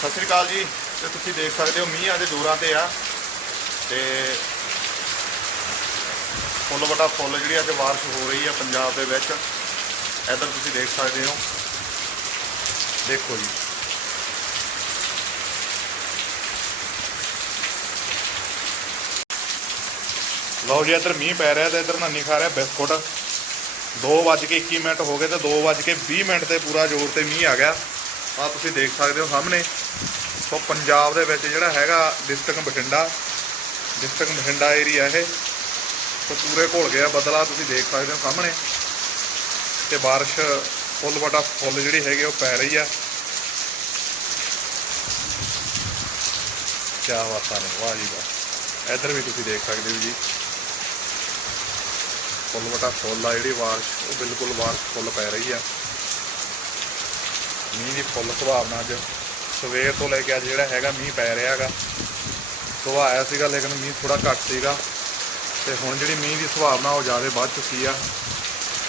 ਸਤਿ ਸ੍ਰੀ ਅਕਾਲ ਜੀ। ਤੇ ਤੁਸੀਂ ਦੇਖ ਸਕਦੇ ਹੋ, ਮੀਂਹ ਆਦੇ ਦੂਰਾਂ ਤੇ ਆ। ਤੇ ਫੁੱਲ ਵਟਾ ਫੁੱਲ ਜਿਹੜੀ ਅੱਜ ਬਾਰਿਸ਼ ਹੋ ਰਹੀ ਆ ਪੰਜਾਬ ਦੇ ਵਿੱਚ। ਇੱਧਰ ਤੁਸੀਂ ਦੇਖ ਸਕਦੇ ਹੋ। ਦੇਖੋ ਜੀ। ਲਓ ਜੀ, ਇੱਧਰ ਮੀਂਹ ਪੈ ਰਿਹਾ ਤੇ ਇੱਧਰ ਨਾਨੀ ਖਾ ਰਿਹਾ ਬਿਸਕੁਟ। 2:21 ਮਿੰਟ ਹੋ ਗਏ ਤੇ 2:20 ਮਿੰਟ ਤੇ ਪੂਰਾ ਜ਼ੋਰ ਤੇ ਮੀਂਹ ਆ ਗਿਆ। ਆ ਤੁਸੀਂ ਦੇਖ ਸਕਦੇ ਹੋ ਸਾਹਮਣੇ। ਸੋ ਪੰਜਾਬ ਦੇ ਵਿੱਚ ਜਿਹੜਾ ਹੈਗਾ district Bathinda district Bathinda area ਇਹ। ਸੋ ਪੂਰੇ ਘੁਲ ਗਿਆ ਬਦਲਾ ਤੁਸੀਂ ਦੇਖ ਸਕਦੇ ਹੋ ਸਾਹਮਣੇ। ਤੇ ਬਾਰਿਸ਼ ਫੁੱਲ ਵਟਾ ਫੁੱਲ ਜਿਹੜੀ ਹੈਗੀ ਉਹ ਪੈ ਰਹੀ ਆ। ਕੀ ਬਾਤਾਂ ਨੇ ਵਾਹ ਜੀ ਵਾਹ। ਇੱਧਰ ਵੀ ਤੁਸੀਂ ਦੇਖ ਸਕਦੇ ਹੋ ਜੀ। ਫੁੱਲ ਵਟਾ ਫੁੱਲ ਆ, ਜਿਹੜੀ ਬਾਰਿਸ਼ ਉਹ ਬਿਲਕੁਲ ਬਾਰਿਸ਼ ਫੁੱਲ ਪੈ ਰਹੀ ਆ। ਮੀਂਹ ਦੀ ਫੁੱਲ ਸੁਭਾਵਨਾ ਅੱਜ। ਸਵੇਰ ਤੋਂ ਲੈ ਕੇ ਅੱਜ ਜਿਹੜਾ ਹੈਗਾ ਮੀਂਹ ਪੈ ਰਿਹਾ ਹੈਗਾ। ਸੁਬਾਹ ਆਇਆ ਸੀਗਾ, ਲੇਕਿਨ ਮੀਂਹ ਥੋੜਾ ਘੱਟ ਸੀਗਾ। ਤੇ ਹੁਣ ਜਿਹੜੀ ਮੀਂਹ ਦੀ ਸੁਭਾਵਨਾ ਉਹ ਜ਼ਿਆਦਾ ਵੱਧ ਚੁੱਕੀ ਆ।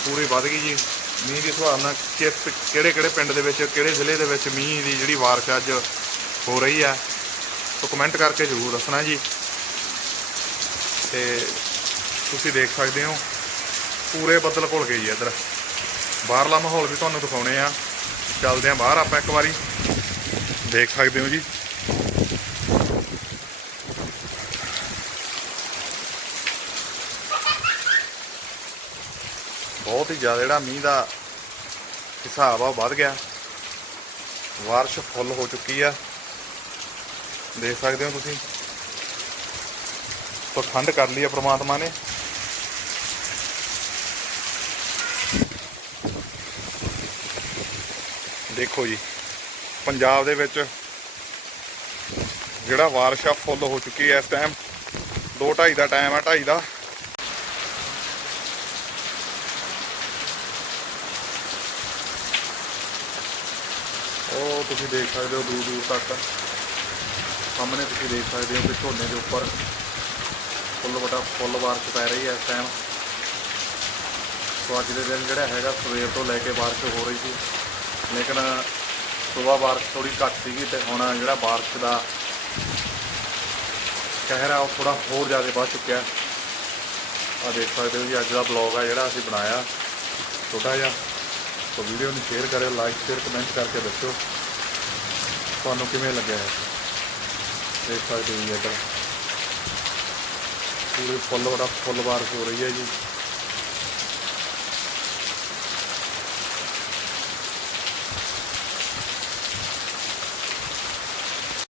ਪੂਰੀ ਵੱਧ ਗਈ ਜੀ। ਮੀਂਹ ਦੀ ਸੁਭਾਵਨਾ ਕਿਸ ਕਿਹੜੇ ਕਿਹੜੇ ਪਿੰਡ ਦੇ ਵਿੱਚ, ਕਿਹੜੇ ਜ਼ਿਲ੍ਹੇ ਦੇ ਵਿੱਚ ਮੀਂਹ ਦੀ ਜਿਹੜੀ ਵਾਰਸ਼ ਅੱਜ ਹੋ ਰਹੀ ਆ ਸੋ ਕਮੈਂਟ ਕਰਕੇ ਜ਼ਰੂਰ ਦੱਸਣਾ ਜੀ। ਤੇ ਤੁਸੀਂ ਦੇਖ ਸਕਦੇ ਹੋ। ਪੂਰੇ ਬੱਦਲ ਘੁਲ ਗਏ ਜੀ ਇੱਧਰ। ਬਾਹਰਲਾ ਮਾਹੌਲ ਵੀ ਤੁਹਾਨੂੰ ਦਿਖਾਉਣੇ ਆ। ਚੱਲਦੇ ਆ ਬਾਹਰ ਆਪਾਂ ਇੱਕ ਵਾਰੀ ਦੇਖ ਸਕਦੇ ਹੋ ਜੀ। ਬਹੁਤ ਹੀ ਜ਼ਿਆਦਾ ਜਿਹੜਾ ਮੀਂਹ ਦਾ ਹਿਸਾਬ ਆ ਉਹ ਵੱਧ ਗਿਆ। ਬਾਰਿਸ਼ ਫੁੱਲ ਹੋ ਚੁੱਕੀ ਆ। ਦੇਖ ਸਕਦੇ ਹੋ ਤੁਸੀਂ। ਸੋ ਠੰਡ ਕਰ ਲਈ ਆ ਪ੍ਰਮਾਤਮਾ ਨੇ। ਦੇਖੋ ਜੀ, ਪੰਜਾਬ ਦੇ ਵਿੱਚ ਜਿਹੜਾ ਬਾਰਿਸ਼ ਆ ਫੁੱਲ ਹੋ ਚੁੱਕੀ ਹੈ ਇਸ ਟਾਈਮ 2:30 ਦਾ ਟਾਈਮ ਆ 2:30 ਦਾ। ਉਹ ਤੁਸੀਂ ਦੇਖ ਸਕਦੇ ਹੋ ਦੂਰ ਦੂਰ ਤੱਕ। ਸਾਹਮਣੇ ਤੁਸੀਂ ਦੇਖ ਸਕਦੇ ਹੋ ਕਿ ਝੋਨੇ ਦੇ ਉੱਪਰ ਫੁੱਲ ਵੱਡਾ ਫੁੱਲ ਬਾਰਿਸ਼ ਪੈ ਰਹੀ ਹੈ ਇਸ ਟਾਈਮ ਸੋ ਅੱਜ ਦੇ ਦਿਨ ਜਿਹੜਾ ਹੈਗਾ ਸਵੇਰ ਤੋਂ ਲੈ ਕੇ ਬਾਰਿਸ਼ ਹੋ ਰਹੀ ਸੀ। ਲੇਕਿਨ ਸਵੇਰ ਬਾਰਿਸ਼ ਥੋੜੀ ਘੱਟ ਸੀਗੀ ਤੇ ਹੁਣ ਜਿਹੜਾ ਬਾਰਿਸ਼ ਦਾ ਕਹਿਰ ਆ, ਉਹ ਥੋੜਾ ਹੋਰ ਜ਼ਿਆਦਾ ਵੱਧ ਚੁੱਕਿਆ। ਆ ਦੇਖ ਸਕਦੇ ਹੋ ਜੀ, ਅੱਜ ਦਾ ਬਲੌਗ ਆ ਜਿਹੜਾ ਅਸੀਂ ਬਣਾਇਆ। ਛੋਟਾ ਜਿਹਾ। ਸੋ ਵੀਡੀਓ ਨੂੰ ਸ਼ੇਅਰ ਕਰਿਓ ਲਾਈਕ ਸ਼ੇਅਰ ਕਮੈਂਟ ਕਰਕੇ ਦੱਸਿਓ ਤੁਹਾਨੂੰ ਕਿਵੇਂ ਲੱਗਿਆ ਹੈ ਦੇਖ ਸਕਦੇ ਹੋ ਜੀ ਇੱਧਰ। ਪੂਰੇ ਫੁੱਲ ਬੜਾ ਫੁੱਲ ਬਾਰਿਸ਼ ਹੋ ਰਹੀ ਹੈ ਜੀ।